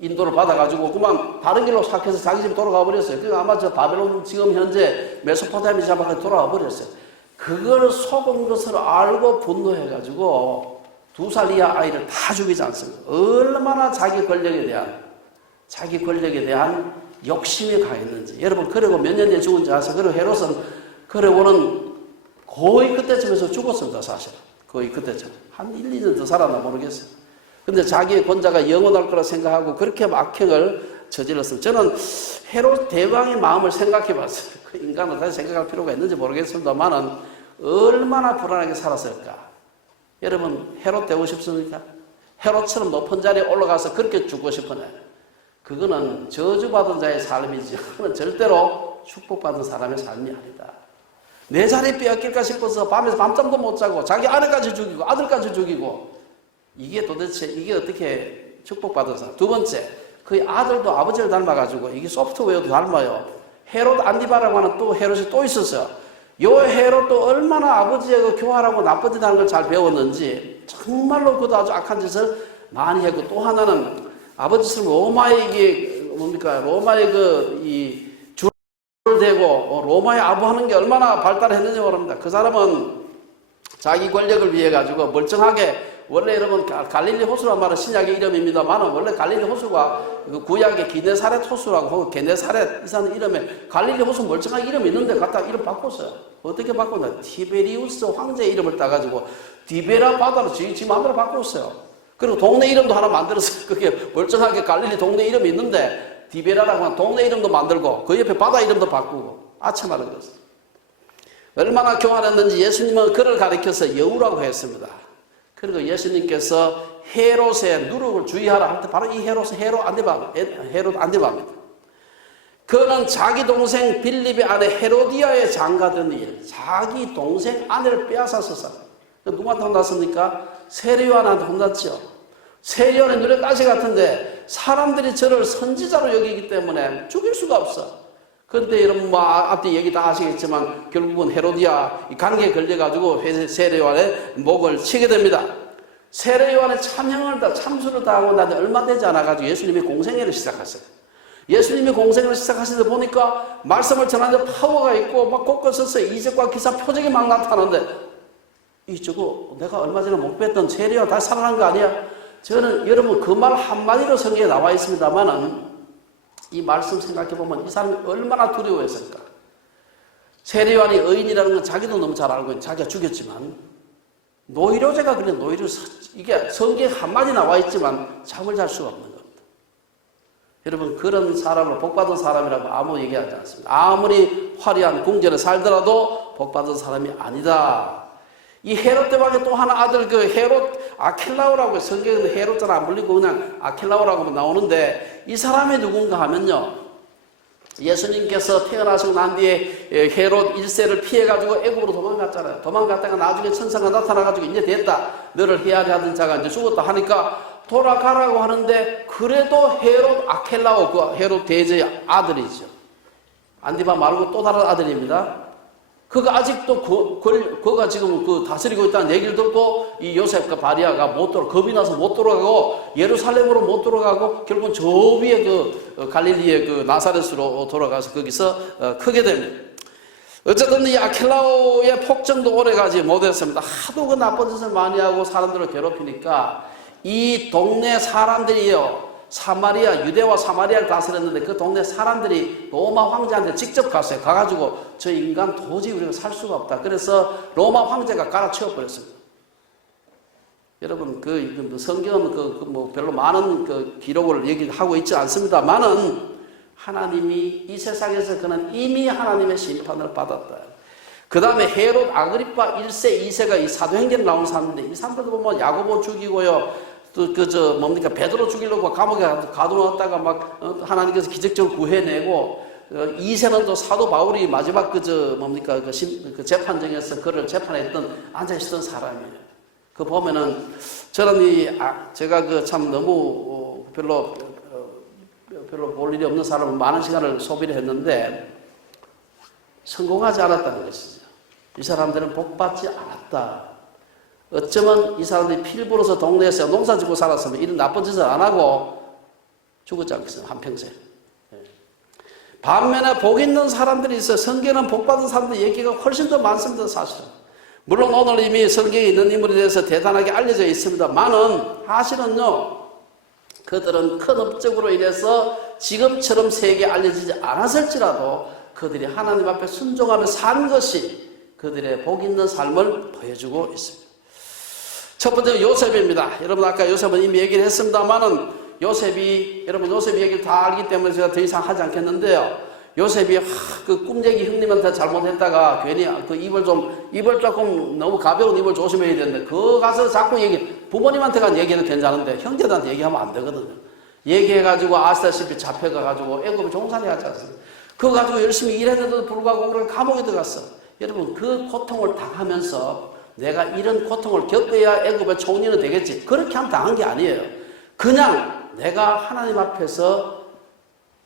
인도를 받아가지고 그만 다른 길로 삭해서 자기 집에 돌아가 버렸어요. 그러니까 아마 저 바벨론 지금 현재 메소포타미아 지방에 돌아가 버렸어요. 그걸 속은 것을 알고 분노해가지고 2살 이하 아이를 다 죽이지 않습니다. 얼마나 자기 권력에 대한 욕심이 가했는지. 여러분, 그리고 몇 년 뒤에 죽은지 아세요? 그리고 헤롯은, 그리고는 거의 그때쯤에서 죽었습니다, 사실. 거의 그때쯤. 한 1, 2년 더 살았나 모르겠어요. 근데 자기의 권자가 영원할 거라 생각하고 그렇게 악행을 저질렀습니다. 저는 헤롯 대왕의 마음을 생각해 봤어요. 그 인간은 다시 생각할 필요가 있는지 모르겠습니다만은 얼마나 불안하게 살았을까. 여러분, 헤롯 되고 싶습니까? 헤롯처럼 높은 자리에 올라가서 그렇게 죽고 싶으네. 그거는 저주받은 자의 삶이지. 그건 절대로 축복받은 사람의 삶이 아니다. 내 자리 빼앗길까 싶어서 밤에서 밤잠도 못 자고 자기 아내까지 죽이고 아들까지 죽이고 이게 도대체 이게 어떻게 축복받은 사람. 두 번째, 그 아들도 아버지를 닮아가지고 이게 소프트웨어도 닮아요. 헤롯 안디바라고 하는 또 헤롯이 또 있었어요. 요 헤롯도 얼마나 아버지의 교활하고 나쁜 짓 하는 걸 잘 배웠는지 정말로 그도 아주 악한 짓을 많이 했고, 또 하나는 아버지처럼 로마의 로마의 줄을 대고 로마에 아부하는 게 얼마나 발달했는지 모릅니다. 그 사람은 자기 권력을 위해 가지고 멀쩡하게 원래 여러분 갈릴리 호수란 말은 신약의 이름입니다만 원래 갈릴리 호수가 구약의 기네사렛 호수라고 게네사렛 이사는 이름에 갈릴리 호수 멀쩡한 이름이 있는데 갖다 이름 바꿨어요. 어떻게 바꿨나? 티베리우스 황제의 이름을 따가지고 디베라 바다로 지 마음대로 바꿨어요. 그리고 동네 이름도 하나 만들었어요. 그게 멀쩡하게 갈릴리 동네 이름이 있는데 디베라라고 하는 동네 이름도 만들고 그 옆에 바다 이름도 바꾸고 아첨하는 거였어요. 얼마나 교만했는지 예수님은 그를 가리켜서 여우라고 했습니다. 그리고 예수님께서 헤롯의 누룩을 주의하라 할 때 바로 이 헤롯 안디바입니다. 그는 자기 동생 빌립의 아내 헤로디아의 장가된 일, 자기 동생 아내를 빼앗았었어요. 누구한테 혼났습니까? 세례요한한테 혼났죠. 세례요한의 눈에 가시 같은데 사람들이 저를 선지자로 여기기 때문에 죽일 수가 없어. 그런데 여러분 뭐 앞뒤 얘기 다 아시겠지만 결국은 헤로디아 이 관계에 걸려가지고 세례요한의 목을 치게 됩니다. 세례요한의 참수를 당하고 나서 얼마 되지 않아가지고 예수님이 공생애를 시작하셨어요. 예수님이 공생애를 시작하시다 보니까 말씀을 전하는데 파워가 있고 막 곳곳에서 이적과 기사 표적이 막 나타나는데 저거 내가 얼마 전에 못 뵀던 세례요한 다시 살아난 거 아니야? 저는 여러분 그 말 한마디로 성경에 나와 있습니다만은 이 말씀 생각해보면 이 사람이 얼마나 두려워했을까. 세례요한이 의인이라는 건 자기도 너무 잘 알고 자기가 죽였지만 노이로제가 그래 이게 성경에 한마디 나와 있지만 잠을 잘 수가 없는 겁니다. 여러분 그런 사람을 복받은 사람이라고 아무 얘기하지 않습니다. 아무리 화려한 궁전에 살더라도 복받은 사람이 아니다. 이 헤롯 대왕의 또 하나 아들 그 헤롯 아킬라오라고 성경에는 헤롯 잘 안 불리고 그냥 아킬라오라고 나오는데 이 사람이 누군가 하면요. 예수님께서 태어나시고 난 뒤에 헤롯 1세를 피해가지고 애국으로 도망갔잖아요. 도망갔다가 나중에 천사가 나타나가지고 이제 됐다. 너를 헤아리하던 자가 이제 죽었다 하니까 돌아가라고 하는데 그래도 헤롯 아켈라오 그 헤롯 대제의 아들이죠. 안디바 말고 또 다른 아들입니다. 그가 아직도 그가 지금 그 다스리고 있다는 얘기를 듣고 이 요셉과 바리아가 겁이 나서 못 돌아가고 예루살렘으로 못 돌아가고 결국은 저 위에 그 갈릴리의 그 나사렛으로 돌아가서 거기서 크게 됩니다. 어쨌든 이 아킬라오의 폭정도 오래가지 못했습니다. 하도 그 나쁜 짓을 많이 하고 사람들을 괴롭히니까 이 동네 사람들이요. 유대와 사마리아를 다스렸는데 그 동네 사람들이 로마 황제한테 직접 갔어요. 가가지고 저 인간 도저히 우리가 살 수가 없다. 그래서 로마 황제가 갈아치워 버렸습니다. 여러분 그 성경은 뭐 별로 많은 그 기록을 얘기하고 있지 않습니다만은 하나님이 이 세상에서 그는 이미 하나님의 심판을 받았다. 그 다음에 헤롯 아그리파 1세, 2세가 이 사도행전에 나오는 사람인데 이 사람들도 보면 야고보 죽이고요. 베드로 죽이려고 감옥에 가둬놨다가 막 하나님께서 기적적으로 구해내고 2세는 또 사도 바울이 마지막 그 재판정에서 그를 재판했던 앉아있었던 사람이에요. 그 보면은 저는 제가 그 참 너무 별로 볼 일이 없는 사람은 많은 시간을 소비를 했는데 성공하지 않았다는 것이죠. 이 사람들은 복받지 않았다. 어쩌면 이 사람들이 피를 불어서 동네에서 농사 짓고 살았으면 이런 나쁜 짓을 안 하고 죽었지 않겠어요? 한평생. 반면에 복 있는 사람들이 있어요. 성경은 복 받은 사람들 얘기가 훨씬 더 많습니다. 사실은. 물론 오늘 이미 성경에 있는 인물에 대해서 대단하게 알려져 있습니다만은 사실은요. 그들은 큰 업적으로 인해서 지금처럼 세계에 알려지지 않았을지라도 그들이 하나님 앞에 순종하며 산 것이 그들의 복 있는 삶을 보여주고 있습니다. 첫 번째는 요셉입니다. 여러분 아까 요셉은 이미 얘기를 했습니다만은 요셉 얘기를 다 알기 때문에 제가 더 이상 하지 않겠는데요. 요셉이 그 꿈쟁이 형님한테 잘못했다가 괜히 그 입을 조금 너무 가벼운 입을 조심해야 되는데 그거 가서 자꾸 부모님한테만 얘기해도 괜찮은데 형제들한테 얘기하면 안 되거든요. 얘기해가지고 아시다시피 잡혀가가지고 애굽에 종살이 하지 않습니까? 그거 가지고 열심히 일했는데도 불구하고 오늘 감옥에 들어갔어. 여러분 그 고통을 당하면서 내가 이런 고통을 겪어야 애굽의 총리는 되겠지. 그렇게 하면 당한 게 아니에요. 그냥 내가 하나님 앞에서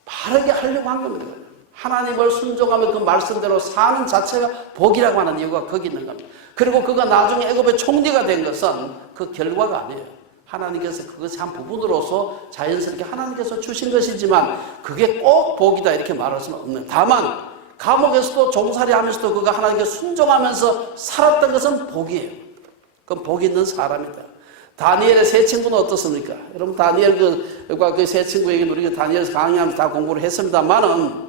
바르게 하려고 한 겁니다. 하나님을 순종하며 그 말씀대로 사는 자체가 복이라고 하는 이유가 거기 있는 겁니다. 그리고 그가 나중에 애굽의 총리가 된 것은 그 결과가 아니에요. 하나님께서 그것이 한 부분으로서 자연스럽게 하나님께서 주신 것이지만 그게 꼭 복이다 이렇게 말할 수는 없는. 다만 감옥에서도 종살이 하면서도 그가 하나님께 순종하면서 살았던 것은 복이에요. 그건 복 있는 사람이다. 다니엘의 세 친구는 어떻습니까? 여러분 다니엘 그 세 친구에게 우리가 다니엘에서 강의하면서 다 공부를 했습니다만은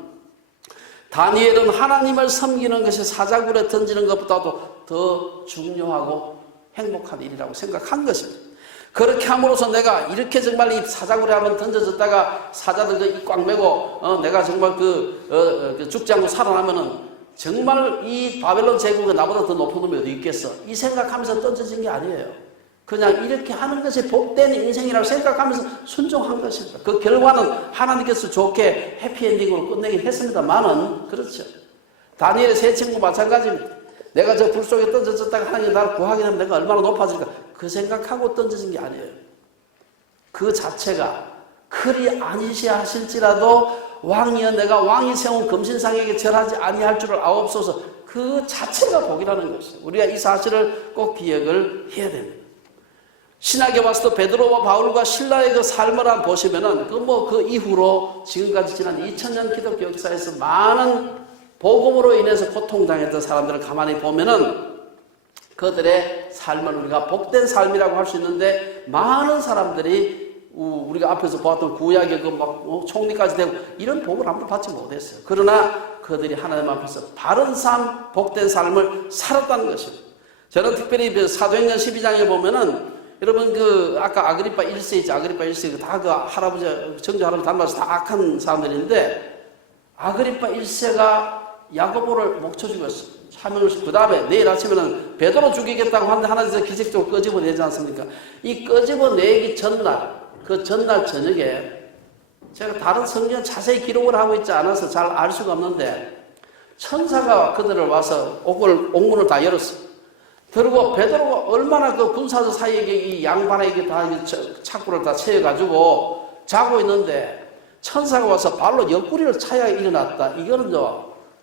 다니엘은 하나님을 섬기는 것이 사자굴에 던지는 것보다도 더 중요하고 행복한 일이라고 생각한 것입니다. 그렇게 함으로써 내가 이렇게 정말 이 사자굴에 한번 던져졌다가 사자들 입 꽉 매고 내가 정말 죽지 않고 살아나면은 정말 이 바벨론 제국이 나보다 더 높은 놈이 어디 있겠어? 이 생각하면서 던져진 게 아니에요. 그냥 이렇게 하는 것이 복된 인생이라고 생각하면서 순종한 것입니다. 그 결과는 하나님께서 좋게 해피엔딩으로 끝내긴 했습니다만은 그렇죠. 다니엘의 세 친구 마찬가지입니다. 내가 저 불 속에 던져졌다가 하나님이 나를 구하게 되면 내가 얼마나 높아질까 그 생각하고 던져진 게 아니에요. 그 자체가 그리 아니시야 하실지라도 왕이여 내가 왕이 세운 금신상에게 절하지 아니할 줄을 아옵소서 그 자체가 복이라는 것이죠. 우리가 이 사실을 꼭 기억을 해야 됩니다. 신학에 와서도 베드로와 바울과 신라의 그 삶을 한번 보시면은 그 이후로 지금까지 지난 2000년 기독교 역사에서 많은 복음으로 인해서 고통당했던 사람들을 가만히 보면은 그들의 삶을 우리가 복된 삶이라고 할 수 있는데 많은 사람들이 우리가 앞에서 보았던 구약의 총리까지 되고 이런 복을 아무도 받지 못했어요. 그러나 그들이 하나님 앞에서 바른 삶, 복된 삶을 살았다는 것입니다. 저는 특별히 사도행전 12장에 보면은 여러분 아까 아그리파 1세 있죠. 아그리파 1세 다 할아버지 정조 할아버지 닮아서 다 악한 사람들인데 아그리파 1세가 야고보를 목쳐 죽였어요. 사명을 그 다음에 내일 아침에는 베드로 죽이겠다고 하는데 하나님께서 기적적으로 끄집어내지 않습니까? 이 끄집어내기 전날 그 전날 저녁에 제가 다른 성경 자세히 기록을 하고 있지 않아서 잘 알 수가 없는데 천사가 그들을 와서 옥문을 다 열었어요. 그리고 베드로가 얼마나 그 군사들 사이에 이 양반에게 다 착부를 다 채워가지고 자고 있는데 천사가 와서 발로 옆구리를 차야 일어났다. 이거는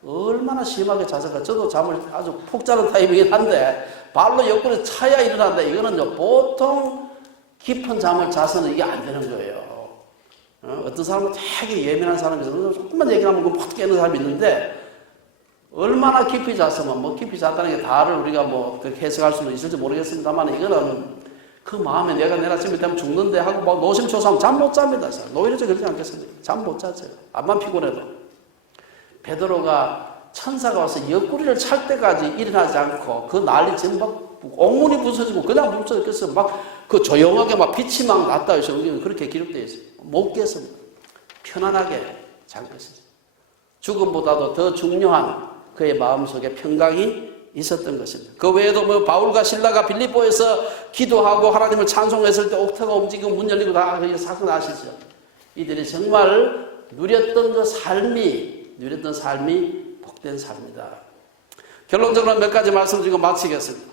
얼마나 심하게 자서가 저도 잠을 아주 푹 자는 타입이긴 한데 발로 옆구리 차야 일어난다. 이거는 보통 깊은 잠을 자서는 이게 안 되는 거예요. 어떤 사람은 되게 예민한 사람이 있어서 조금만 얘기하면 팍 깨는 사람이 있는데 얼마나 깊이 잤으면 깊이 잤다는 게 다를 우리가 그렇게 해석할 수는 있을지 모르겠습니다만 이거는 그 마음에 내가 내일 아침에 되면 죽는데 하고 노심초사하면 잠 못 잡니다. 노이로제 그러지 않겠습니까? 잠 못 자죠. 암만 피곤해도. 베드로가 천사가 와서 옆구리를 찰 때까지 일어나지 않고 그 난리 지금 옥문이 부서지고 그냥 부서졌겠어요. 조용하게 빛이 났다 해서 우리는 그렇게 기록되어 있어요. 못 깼습니다. 편안하게 잔 것이죠. 죽음보다도 더 중요한 그의 마음속에 평강이 있었던 것입니다. 그 외에도 바울과 신라가 빌립보에서 기도하고 하나님을 찬송했을 때 옥터가 움직이고 문 열리고 다 그 사건 아시죠? 이들이 정말 누렸던 삶이 복된 삶이다. 결론적으로 몇 가지 말씀드리고 마치겠습니다.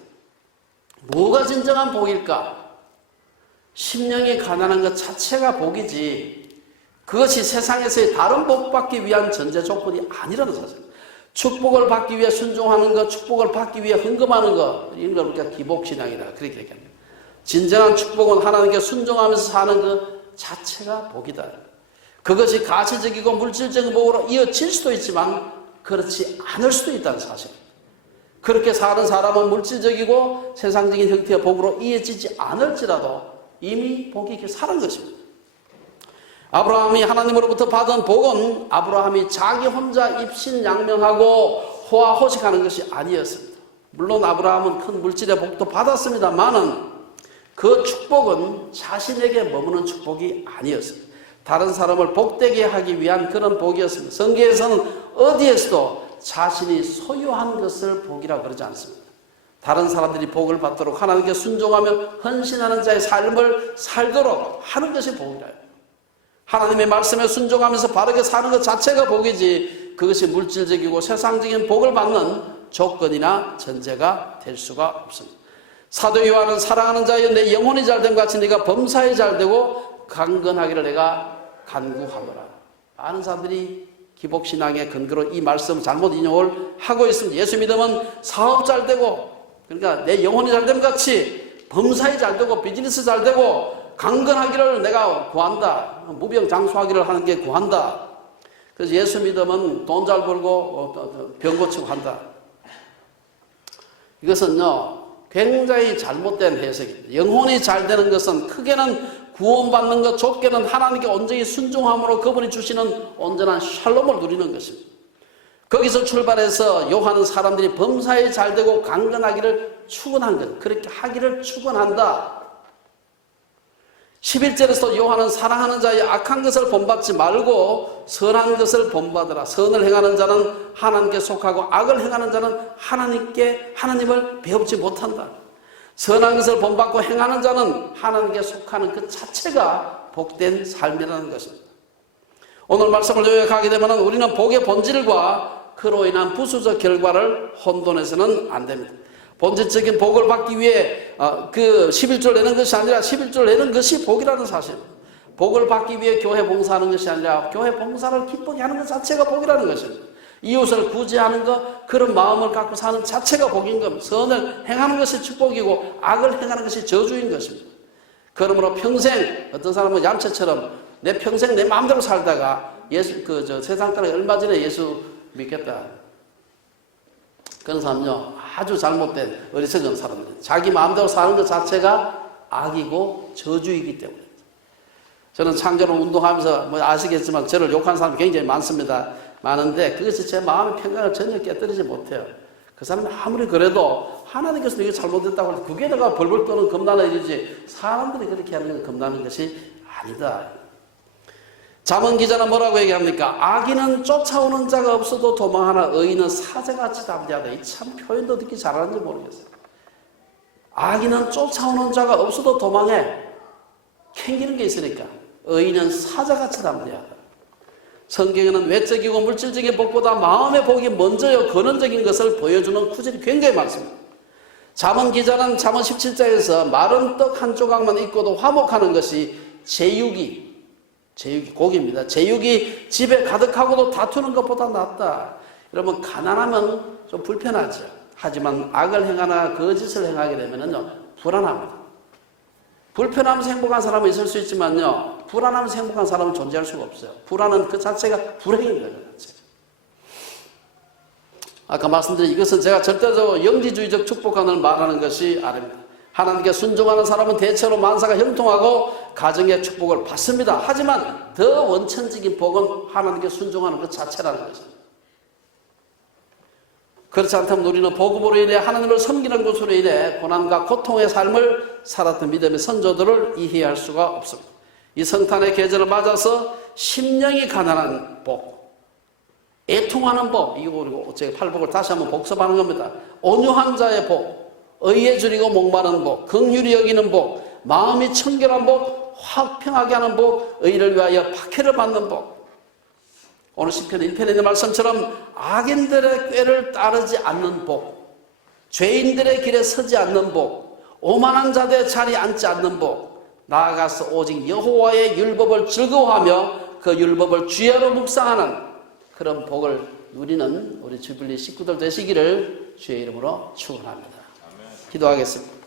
뭐가 진정한 복일까? 심령이 가난한 것 자체가 복이지 그것이 세상에서의 다른 복 받기 위한 전제 조건이 아니라는 사실입니다. 축복을 받기 위해 순종하는 것, 축복을 받기 위해 헌금하는 것, 이런 걸 우리가 기복신앙이라 그렇게 얘기합니다. 진정한 축복은 하나님께 순종하면서 사는 것 자체가 복이다. 그것이 가시적이고 물질적인 복으로 이어질 수도 있지만 그렇지 않을 수도 있다는 사실입니다. 그렇게 사는 사람은 물질적이고 세상적인 형태의 복으로 이어지지 않을지라도 이미 복이 사는 것입니다. 아브라함이 하나님으로부터 받은 복은 아브라함이 자기 혼자 입신양명하고 호화호식하는 것이 아니었습니다. 물론 아브라함은 큰 물질의 복도 받았습니다만은 그 축복은 자신에게 머무는 축복이 아니었습니다. 다른 사람을 복되게 하기 위한 그런 복이었습니다. 성경에서는 어디에서도 자신이 소유한 것을 복이라고 그러지 않습니다. 다른 사람들이 복을 받도록 하나님께 순종하며 헌신하는 자의 삶을 살도록 하는 것이 복이라요. 하나님의 말씀에 순종하면서 바르게 사는 것 자체가 복이지 그것이 물질적이고 세상적인 복을 받는 조건이나 전제가 될 수가 없습니다. 사도 요한은 사랑하는 자여 내 영혼이 잘됨 같이 네가 범사에 잘되고 강건하기를 내가 간구하노라. 많은 사람들이 기복신앙의 근거로 이 말씀 잘못 인용을 하고 있습니다. 예수 믿으면 사업 잘되고 그러니까 내 영혼이 잘됨 같이 범사에 잘되고 비즈니스 잘되고 강건하기를 내가 구한다. 무병장수하기를 하는 게 구한다. 그래서 예수 믿으면 돈 잘 벌고 병 고치고 한다. 이것은요 굉장히 잘못된 해석입니다. 영혼이 잘 되는 것은 크게는 구원받는 것, 좁게는 하나님께 온전히 순종함으로 그분이 주시는 온전한 샬롬을 누리는 것입니다. 거기서 출발해서 요한은 사람들이 범사에 잘되고 강건하기를 축원한 것, 그렇게 하기를 축원한다. 11절에서 요한은 사랑하는 자의 악한 것을 본받지 말고 선한 것을 본받으라. 선을 행하는 자는 하나님께 속하고 악을 행하는 자는 하나님을 배우지 못한다. 선한 것을 본받고 행하는 자는 하나님께 속하는 그 자체가 복된 삶이라는 것입니다. 오늘 말씀을 요약하게 되면 우리는 복의 본질과 그로 인한 부수적 결과를 혼돈해서는 안 됩니다. 본질적인 복을 받기 위해 그 11조를 내는 것이 아니라 11조를 내는 것이 복이라는 사실입니다. 복을 받기 위해 교회 봉사하는 것이 아니라 교회 봉사를 기쁘게 하는 것 자체가 복이라는 것입니다. 이웃을 구제하는 것, 그런 마음을 갖고 사는 자체가 복인 겁니다. 선을 행하는 것이 축복이고 악을 행하는 것이 저주인 것입니다. 그러므로 평생 어떤 사람은 얌체처럼 내 평생 내 마음대로 살다가 세상 따라 얼마 전에 예수 믿겠다. 그런 사람은요, 아주 잘못된 어리석은 사람들. 자기 마음대로 사는 것 자체가 악이고 저주이기 때문에. 저는 창조로 운동하면서 아시겠지만 저를 욕하는 사람이 굉장히 많은데 그것이 제 마음의 평강을 전혀 깨뜨리지 못해요. 그 사람이 아무리 그래도 하나님께서 이게 잘못됐다고 해서 그게 내가 벌벌 떠는 겁나는 일이지 사람들이 그렇게 하는 건 겁나는 것이 아니다. 잠언 기자는 뭐라고 얘기합니까? 악인은 쫓아오는 자가 없어도 도망하나 의인은 사자같이 담대하다. 이 참 표현도 듣기 잘하는지 모르겠어요. 악인은 쫓아오는 자가 없어도 도망해. 캥기는 게 있으니까. 의인은 사자같이 담대하다. 성경에는 외적이고 물질적인 복보다 마음의 복이 먼저요 근원적인 것을 보여주는 구절이 굉장히 많습니다. 잠언 기자는 잠언 17장에서 마른 떡 한 조각만 있고도 화목하는 것이 제육이 고기입니다. 제육이 집에 가득하고도 다투는 것보다 낫다. 여러분 가난하면 좀 불편하죠. 하지만 악을 행하나 거짓을 행하게 되면요 불안합니다. 불편하면서 행복한 사람은 있을 수 있지만요 불안하면서 행복한 사람은 존재할 수가 없어요. 불안은 그 자체가 불행인 거예요. 아까 말씀드린 이것은 제가 절대적으로 영지주의적 축복관을 말하는 것이 아닙니다. 하나님께 순종하는 사람은 대체로 만사가 형통하고 가정의 축복을 받습니다. 하지만 더 원천적인 복은 하나님께 순종하는 것 자체라는 것입니다. 그렇지 않다면 우리는 복음으로 인해 하나님을 섬기는 것으로 인해 고난과 고통의 삶을 살았던 믿음의 선조들을 이해할 수가 없습니다. 이 성탄의 계절을 맞아서 심령이 가난한 복, 애통하는 복, 이거 그리고 제가 팔복을 다시 한번 복습하는 겁니다. 온유한 자의 복, 의에 줄이고 목마른 복, 긍휼히 여기는 복, 마음이 청결한 복, 화평하게 하는 복, 의를 위하여 박해를 받는 복. 오늘 시편 1편에 있는 말씀처럼 악인들의 꾀를 따르지 않는 복, 죄인들의 길에 서지 않는 복, 오만한 자들의 자리에 앉지 않는 복, 나아가서 오직 여호와의 율법을 즐거워하며 그 율법을 주야로 묵상하는 그런 복을 누리는 우리 주빌리 식구들 되시기를 주의 이름으로 축원합니다. 기도하겠습니다.